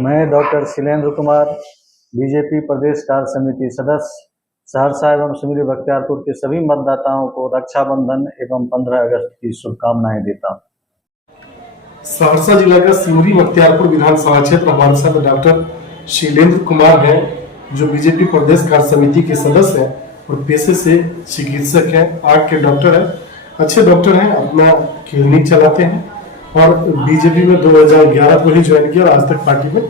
मैं doctor Shailendra Kumar, BJP प्रदेश कार्य समिति सदस्य, सहरसा एवं सिमरी बख्तियारपुर के सभी मतदाताओं को रक्षाबंधन एवं 15 अगस्त की शुभकामनाएं देता हूं। सहरसा जिला का सिमरी बख्तियारपुर विधानसभा क्षेत्र हमारे साथ डॉक्टर शैलेंद्र कुमार हैं, जो बीजेपी प्रदेश कार्य समिति के सदस्य हैं और पेशे से चिकित्सक हैं, आँख के डॉक्टर हैं, अच्छे डॉक्टर हैं, अपना क्लिनिक चलाते हैं और बीजेपी में 2011 को ही ज्वाइन किया और आज तक पार्टी में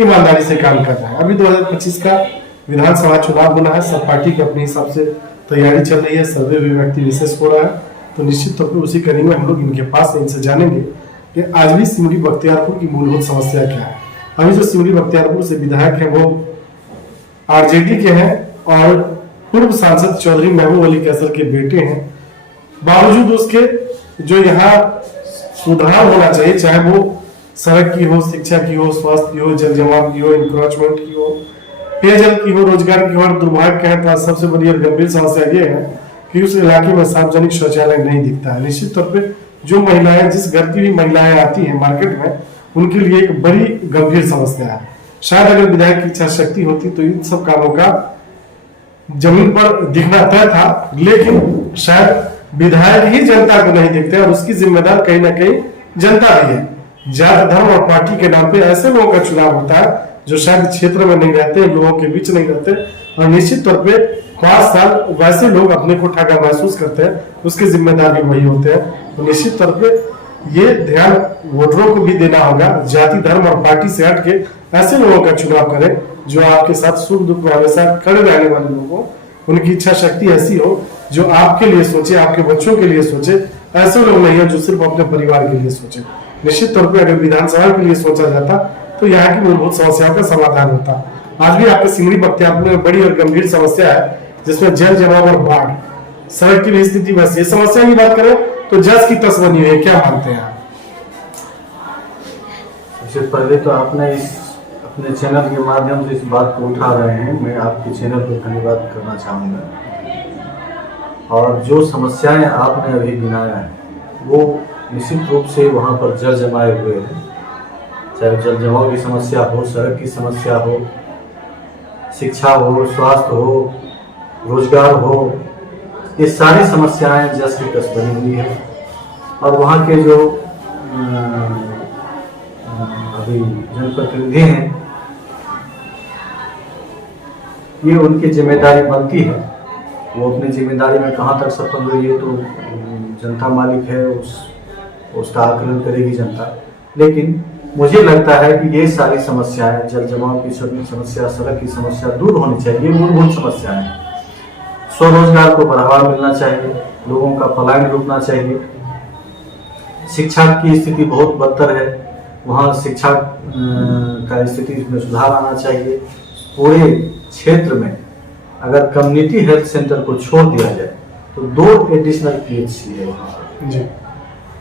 ईमानदारी से काम कर रहे हैं। अभी 2025 का विधानसभा चुनाव होना है, सब पार्टी के अपने हिसाब से तैयारी चल रही है, सर्वे भी व्यक्ति विशेष हो रहा है, तो निश्चित तौर पर उसी कड़ी में हम लोग इनके पास इनसे जानेंगे कि आज भी सिमरी बख्तियारपुर की मूलभूत समस्या क्या है। अभी जो सिमरी बख्तियारपुर से विधायक है वो आरजेडी के हैं और पूर्व सांसद चौधरी महबूब अली कैसर के बेटे हैं। बावजूद उसके जो यहाँ सुधार होना चाहिए, चाहे वो सड़क की हो, शिक्षा की हो, स्वास्थ्य की हो, जल जमाव की हो, इंक्रोचमेंट की हो, पेयजल की हो, रोजगार की हो, और दुर्भाग्य है तो सबसे बड़ी और गंभीर समस्या ये है कि उस इलाके में सार्वजनिक शौचालय नहीं दिखता है। निश्चित तौर पे जो महिलाएं, जिस घर की भी महिलाएं आती हैं मार्केट में, उनके लिए एक बड़ी गंभीर समस्या है। शायद अगर विधायक की इच्छा शक्ति होती तो इन सब कामों का जमीन पर दिखना तय था, लेकिन शायद विधायक ही जनता को नहीं दिखते और उसकी जिम्मेदार कहीं ना कहीं जनता भी है। जात धर्म और पार्टी के नाम पे ऐसे लोगों का चुनाव होता है जो शायद क्षेत्र में नहीं रहते, लोगों के बीच नहीं रहते, और निश्चित तौर पे 5 साल वैसे लोग अपने को ठगा महसूस करते हैं, उसके जिम्मेदार भी वही होते हैं। तो निश्चित तौर पे ये ध्यान वोटरों को भी देना होगा, जाति धर्म और पार्टी से हट के ऐसे लोगों का चुनाव करें जो आपके साथ सुख दुख में हमेशा खड़े रहने वाले लोगों, उनकी इच्छा शक्ति ऐसी हो जो आपके लिए सोचे, आपके बच्चों के लिए सोचे। ऐसे लोग नहीं है जो सिर्फ अपने परिवार के लिए सोचे। निश्चित तौर पे अगर विधानसभा के लिए सोचा जाता तो यहाँ की मूलभूत समस्याओं का समाधान होता। आज भी आपके सिमरी बख्तियारपुर में बड़ी और गंभीर समस्या है, जिसमें जल जमाव और बाढ़, सड़क की भी स्थिति वैसी है। समस्या की बात करें तो जस की तस बनी हुई है, क्या मानते हैं आप? सबसे पहले तो आपने इस अपने चैनल के माध्यम से इस बात को उठा रहे हैं, मैं आपके चैनल पर धन्यवाद करना चाहूँगा। और जो समस्याएं आपने अभी गिनाया है वो निश्चित रूप से वहाँ पर जल जमाए हुए हैं, चाहे जल जमाव की समस्या हो, सड़क की समस्या हो, शिक्षा हो, स्वास्थ्य हो, रोजगार हो, ये सारी समस्याएं जस की तस बनी हुई है। और वहाँ के जो अभी जनप्रतिनिधि हैं, ये उनकी जिम्मेदारी बनती है, वो अपनी जिम्मेदारी में कहाँ तक सफल हुई है तो जनता मालिक है, उसका आकलन करेगी जनता। लेकिन मुझे लगता है कि ये सारी समस्याएं, जल जमाव की समस्या, सड़क की समस्या दूर होनी चाहिए, मूलभूत समस्याएं। स्वरोजगार को बढ़ावा मिलना चाहिए, लोगों का पलायन रुकना चाहिए। शिक्षा की स्थिति बहुत बदतर है, वहाँ शिक्षा का स्थिति में सुधार आना चाहिए। पूरे क्षेत्र में अगर कम्युनिटी हेल्थ सेंटर को छोड़ दिया जाए तो 2 एडिशनल PHC है वहाँ जी,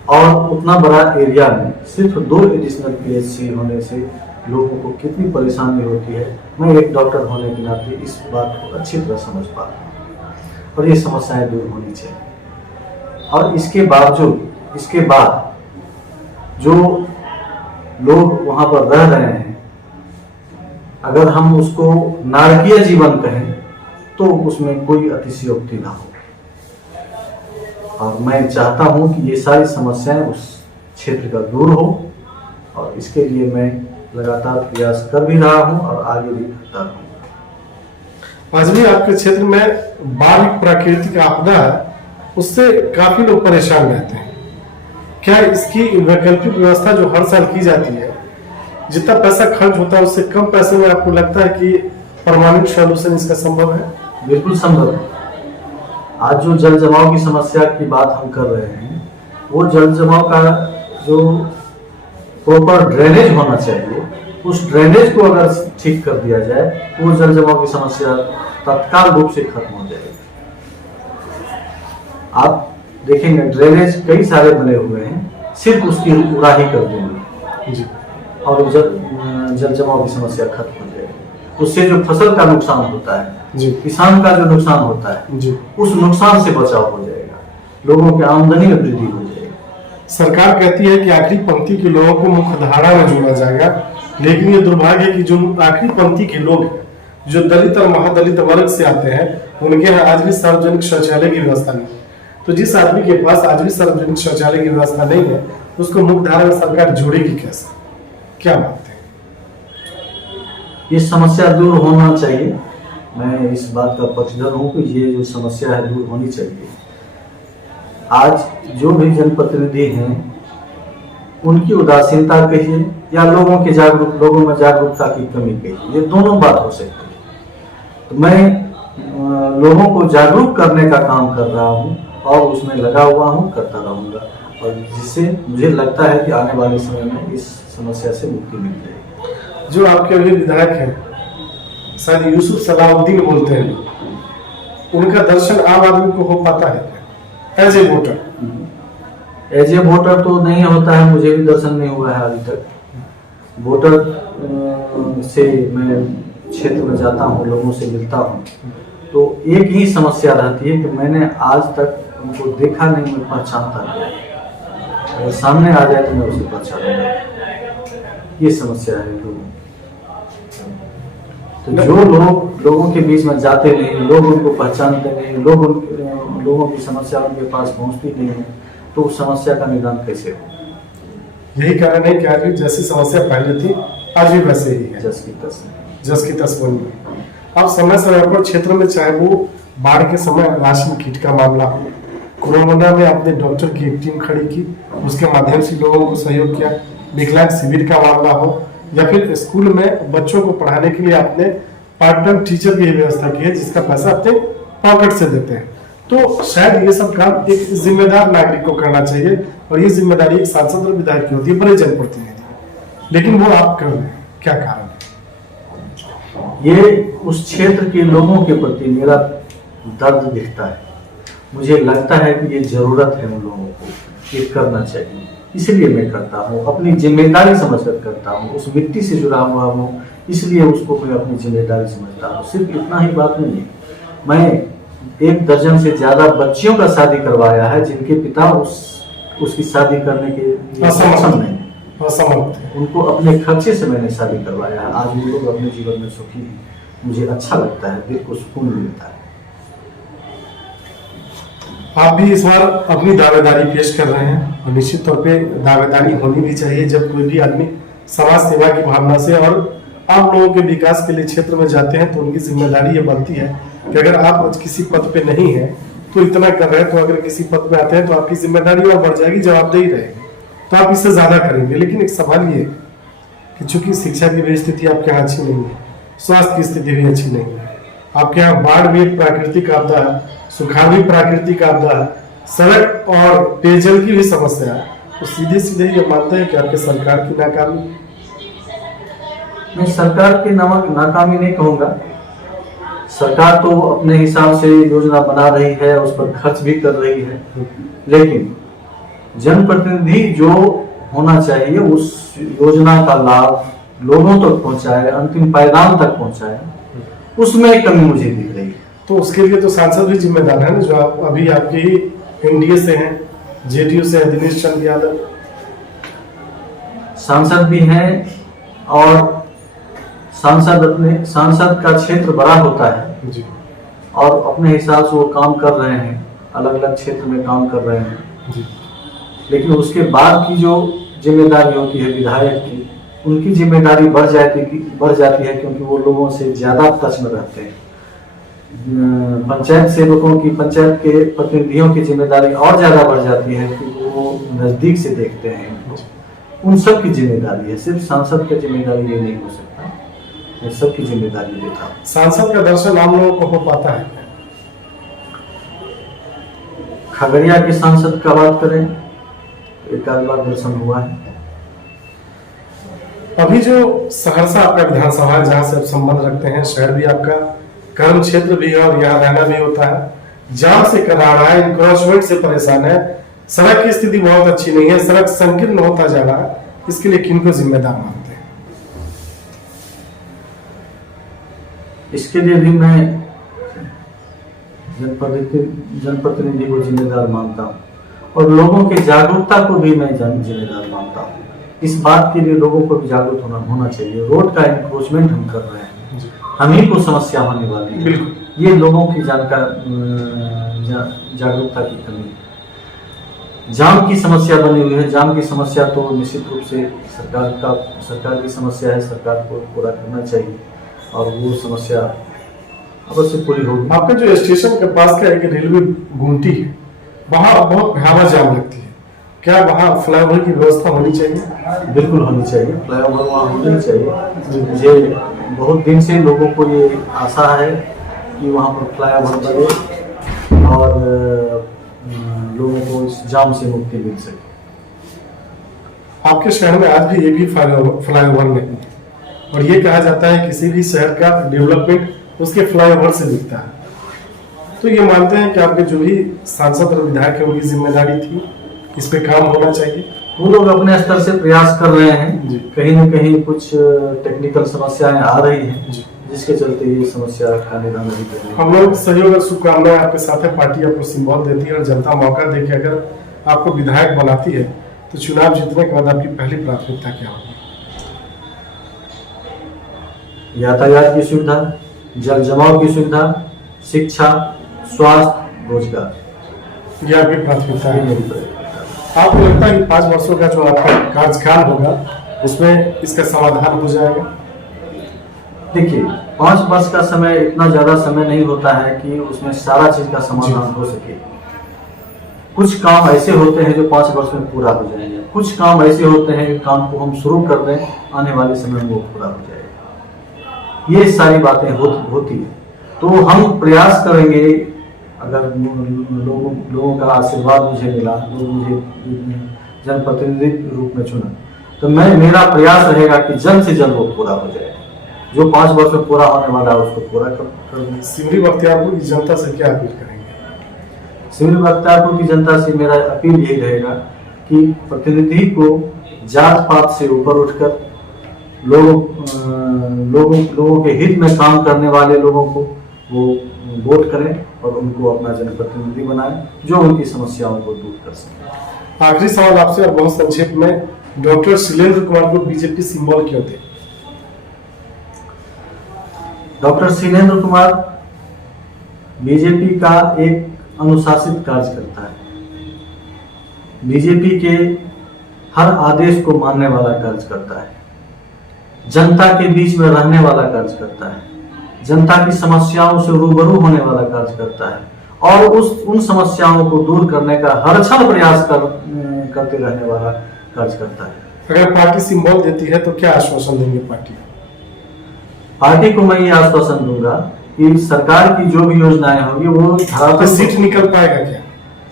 और उतना बड़ा एरिया में सिर्फ 2 एडिशनल PHC होने से लोगों को कितनी परेशानी होती है, मैं एक डॉक्टर होने के नाते इस बात को अच्छी तरह समझ पाता हूँ। और ये समस्याएं दूर होनी चाहिए। और इसके बावजूद, इसके बाद जो लोग वहाँ पर रह रहे हैं, अगर हम उसको नारकीय जीवन कहें तो उसमें कोई अतिशयोक्ति ना हो। और मैं चाहता हूं कि ये सारी समस्याएं उस क्षेत्र का दूर हो, और इसके लिए मैं लगातार प्रयास कर भी रहा हूं और आगे भी करता रहूंगा। आज भी आपके क्षेत्र में बाढ़ एक प्राकृतिक आपदा है, उससे काफी लोग परेशान रहते हैं। क्या इसकी वैकल्पिक व्यवस्था जो हर साल की जाती है, जितना पैसा खर्च होता है उससे कम पैसे में आपको लगता है कि परमानेंट सॉल्यूशन इसका संभव है? बिल्कुल संभव है। आज जो जल जमाव की समस्या की बात हम कर रहे हैं, वो जल जमाव का जो प्रॉपर ड्रेनेज होना चाहिए, उस ड्रेनेज को अगर ठीक कर दिया जाए तो जल जमाव की समस्या तत्काल रूप से खत्म हो जाएगी। आप देखेंगे ड्रेनेज कई सारे बने हुए हैं, सिर्फ उसकी उड़ाही कर देंगे और जल जमाव की समस्या खत्म हो जाएगी। उससे जो फसल का नुकसान होता है जी, किसान का जो नुकसान होता है जी, उस नुकसान से बचाव हो जाएगा, लोगों की आमदनी में वृद्धि हो जाएगी। सरकार कहती है कि आखिरी पंक्ति के लोगों को मुख्य धारा में जोड़ा जाएगा, लेकिन ये दुर्भाग्य है कि जो आखिरी पंक्ति के लोग हैं, जो दलित और महादलित वर्ग से आते हैं, उनके यहाँ आज भी सार्वजनिक शौचालय की व्यवस्था नहीं है। तो जिस आदमी के पास आज भी सार्वजनिक शौचालय की व्यवस्था नहीं है, उसको मुख्यधारा में सरकार जोड़ेगी कैसे? क्या मानते हैं? ये समस्या दूर होना चाहिए। मैं इस बात का पक्षधर हूँ कि ये जो समस्या है दूर होनी चाहिए। आज जो भी जनप्रतिनिधि हैं उनकी उदासीनता कहिए या लोगों में जागरूकता की कमी कहिए, ये दोनों बात हो सकती है। तो मैं लोगों को जागरूक करने का काम कर रहा हूँ और उसमें लगा हुआ हूँ, करता रहूँगा, और जिससे मुझे लगता है कि आने वाले समय में इस समस्या से मुक्ति मिल जाएगी। जो आपके अभी विधायक हैं, शायद यूसुफ सलाहुद्दीन बोलते हैं, उनका दर्शन आम आदमी को हो पाता है क्या as a voter? As a voter तो नहीं होता है, मुझे भी दर्शन नहीं हुआ है अभी तक। वोटर से मैं क्षेत्र में जाता हूँ, लोगों से मिलता हूँ, तो एक ही समस्या रहती है कि मैंने आज तक उनको देखा नहीं, मैं पहचानता नहीं। अगर सामने आ जाए तो मैं उसे पहचानूंगा। ये समस्या है लोगों। तो जो लोगों के बीच में जाते नहीं, लोग उनको पहचानते नहीं, लोगों की समस्या उनके पास पहुंचती नहीं है, तो उस समस्या का निदान कैसे हो? यही कारण है कि आज भी जैसी समस्या पहले थी आज भी वैसे ही है, जस की तस बनी है। अब समय समय पर क्षेत्र में, चाहे वो बाढ़ के समय राशन किट का मामला हो, कोरोना में आपने डॉक्टर की एक टीम खड़ी की, उसके माध्यम से लोगों को सहयोग किया, विकलांग शिविर का मामला हो, या फिर स्कूल में बच्चों को पढ़ाने के लिए आपने पार्ट टाइम टीचर की व्यवस्था की है, जिसका पैसा अपने पॉकेट से देते हैं। तो शायद ये सब काम एक जिम्मेदार नागरिक को करना चाहिए, और ये जिम्मेदारी एक सांसद और विधायक की होती है, बड़े जनप्रतिनिधि, लेकिन वो आप कर रहे हैं, क्या कारण है? ये उस क्षेत्र के लोगों के प्रति मेरा दर्द दिखता है। मुझे लगता है कि ये जरूरत है उन लोगों को, ये करना चाहिए, इसलिए मैं करता हूँ, अपनी जिम्मेदारी समझकर करता हूँ। उस मिट्टी से जुड़ा हुआ हूँ, इसलिए उसको मैं अपनी जिम्मेदारी समझता हूँ। सिर्फ इतना ही बात नहीं है, मैं 1 दर्जन से ज्यादा बच्चियों का शादी करवाया है जिनके पिता उसकी शादी करने के लिए सक्षम नहीं, असमर्थ। उनको अपने खर्चे से मैंने शादी करवाया है। आज वो लोग अपने जीवन में सुखी हैं, मुझे अच्छा लगता है, दिल को सुकून मिलता है। आप भी इस बार अपनी दावेदारी पेश कर रहे हैं, और निश्चित तौर पे दावेदारी होनी भी चाहिए जब कोई भी आदमी समाज सेवा की भावना से और आम लोगों के विकास के लिए क्षेत्र में जाते हैं, तो उनकी जिम्मेदारी ये बनती है कि अगर आप आज किसी पद पे नहीं है तो इतना कर रहे हैं, तो अगर किसी पद पे आते हैं तो आपकी जिम्मेदारी और बढ़ जाएगी, जवाबदेही रहेगी, तो आप इससे ज्यादा करेंगे। लेकिन एक सवाल ये कि चूंकि शिक्षा की भी स्थिति आपके यहाँ अच्छी नहीं है, स्वास्थ्य की स्थिति भी अच्छी नहीं है, आपके यहाँ बाढ़ भी एक प्राकृतिक आपदा है, सुखाड़ भी प्राकृतिक आपदा है, सड़क और पेयजल की भी समस्या है, तो सीधे सीधे ये मानते हैं कि आपके सरकार की नाकामी? मैं सरकार की नाकामी नहीं कहूँगा। सरकार तो अपने हिसाब से योजना बना रही है, उस पर खर्च भी कर रही है, लेकिन जनप्रतिनिधि जो होना चाहिए उस योजना का लाभ लोगों तक पहुंचाए, अंतिम पायदान तक पहुंचाए, उसमें कमी मुझे दिख रही है। तो उसके लिए तो सांसद भी जिम्मेदार है ना, जो अभी आपके ही एनडीए से हैं, जेडीयू से है दिनेश चंद्र यादव, सांसद भी हैं, और सांसद का क्षेत्र बड़ा होता है जी, और अपने हिसाब से वो काम कर रहे हैं, अलग अलग क्षेत्र में काम कर रहे हैं जी। लेकिन उसके बाद की जो जिम्मेदारी होती है विधायक की, उनकी जिम्मेदारी बढ़ जाती है, क्योंकि वो लोगों से ज्यादा टच में रहते हैं। पंचायत सेवकों की, पंचायत के प्रतिनिधियों की जिम्मेदारी और ज्यादा बढ़ जाती है कि वो नजदीक से देखते हैं। उन सब की जिम्मेदारी है, सिर्फ सांसद की जिम्मेदारी ये नहीं हो सकता, मैं सबकी जिम्मेदारी लेता हूँ। सांसद का दर्शन आम लोगों को हो पाता है? खगड़िया के सांसद का बात करें, एक आध बार दर्शन हुआ है। अभी जो सहरसा आपका विधानसभा है, जहाँ से आप संबंध रखते हैं, शहर भी आपका कर्म क्षेत्र भी है और यहाँ रहना भी होता है, जाम से करार है, इंक्रोचमेंट से परेशान है, सड़क की स्थिति बहुत अच्छी नहीं है, सड़क संकीर्ण होता जा रहा है, इसके लिए किनको जिम्मेदार मानते हैं? इसके लिए भी मैं जनप्रतिनिधि को जिम्मेदार मानता हूँ, और लोगों की जागरूकता को भी मैं जिम्मेदार मानता हूँ। इस बात के लिए लोगों को भी जागरूक होना चाहिए। रोड का इंक्रोचमेंट हम कर रहे हैं, जी हम ही को समस्या होने वाली है। बिल्कुल। ये लोगों की जागरूकता की कमी है। जाम की समस्या बनी हुई है। जाम की समस्या तो निश्चित रूप से सरकार की समस्या है, सरकार को पूरा करना चाहिए और वो समस्या अवश्य पूरी होगी। आपका जो स्टेशन के पास का एक रेलवे गुमटी है, वहाँ बहुत भयावह जाम लगती है, क्या वहाँ फ्लाईओवर की व्यवस्था होनी चाहिए? बिल्कुल होनी चाहिए, फ्लाईओवर वहाँ होनी चाहिए। मुझे बहुत दिन से लोगों को ये आशा है कि वहाँ पर फ्लाईओवर बने और लोगों को इस जाम से मुक्ति मिल सके। आपके शहर में आज भी एक भी फ्लाईओवर नहीं है और ये कहा जाता है किसी भी शहर का डेवलपमेंट उसके फ्लाईओवर से दिखता है। तो ये मानते हैं कि आपके जो भी सांसद और विधायक है उनकी जिम्मेदारी थी, इस पे काम होना चाहिए। वो लोग अपने स्तर से प्रयास कर रहे हैं, जी। कहीं न कहीं कुछ टेक्निकल समस्याएं आ रही हैं जी। जिसके चलते ये समस्या का निदान नहीं कर रही है। हम लोग सहयोग और शुभकामनाएं आपके साथ है। पार्टी आपको सिंबल देती है और जनता मौका देके अगर आपको विधायक बनाती है तो चुनाव जीतने के बाद आपकी पहली प्राथमिकता क्या होगी? यातायात की सुविधा, जल जमाव की सुविधा, शिक्षा, स्वास्थ्य, रोजगार, ये आपकी प्राथमिकता ये है। मेरी प्राथमिकता है। आपको लगता है कि 5 वर्षों का जो आपका कार्यकाल होगा उसमें इसका समाधान हो जाएगा? देखिए, 5 वर्ष का समय इतना ज्यादा समय नहीं होता है कि उसमें सारा चीज का समाधान हो सके। कुछ काम ऐसे होते हैं जो 5 वर्ष में पूरा हो जाएंगे, कुछ काम ऐसे होते हैं कि काम को हम शुरू कर दें, आने वाले समय में वो पूरा हो जाएगा। ये सारी बातें होती है। तो हम प्रयास करेंगे, अगर लोगों का आशीर्वाद मुझे मिला, लोग मुझे जनप्रतिनिधि रूप में चुना, तो मेरा प्रयास रहेगा कि जल्द से जल्द वो पूरा हो जाए। जो 5 वर्ष में पूरा होने वाला है उसको पूरा कर। सिमरी बख्तियारपुर की जनता से क्या अपील करेंगे? सिमरी बख्तियारपुर की जनता से मेरा अपील यही रहेगा कि प्रतिनिधि को जात पात से ऊपर उठकर लोगों के हित में काम करने वाले लोगों को वो वोट करें और उनको अपना जनप्रतिनिधि बनाएं जो उनकी समस्याओं को दूर कर सके। आखिरी सवाल आपसे और बहुत संक्षेप में, डॉक्टर शैलेंद्र कुमार को बीजेपी सिंबल क्यों थे? डॉक्टर शैलेंद्र कुमार बीजेपी का एक अनुशासित कार्यकर्ता है। बीजेपी के हर आदेश को मानने वाला कार्यकर्ता है, जनता के बीच में रहने वाला कार्यकर्ता है, जनता की समस्याओं से रूबरू होने वाला कार्यकर्ता है और उन समस्याओं को दूर करने का हर क्षण प्रयास करते रहने वाला कार्यकर्ता है। अगर पार्टी सिंबल देती है तो क्या आश्वासन देंगे पार्टी को? मैं ये आश्वासन दूंगा कि सरकार की जो भी योजनाएं होंगी वो तो सीट निकल पाएगा क्या?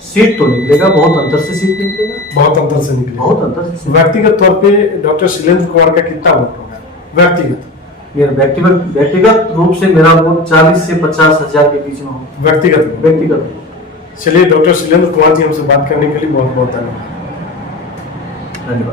सीट तो निकलेगा, बहुत अंतर से सीट निकलेगा, बहुत अंतर से निकलेगा। बहुत अंतर से। व्यक्तिगत तौर पे डॉक्टर शैलेंद्र कुमार का कितना वोट होगा व्यक्तिगत? व्यक्तिगत रूप से मेरा वोट 40 से 50 हजार के बीच में हो। व्यक्तिगत। चलिए, डॉक्टर शैलेंद्र कुमार जी हमसे बात करने के लिए बहुत बहुत धन्यवाद। धन्यवाद।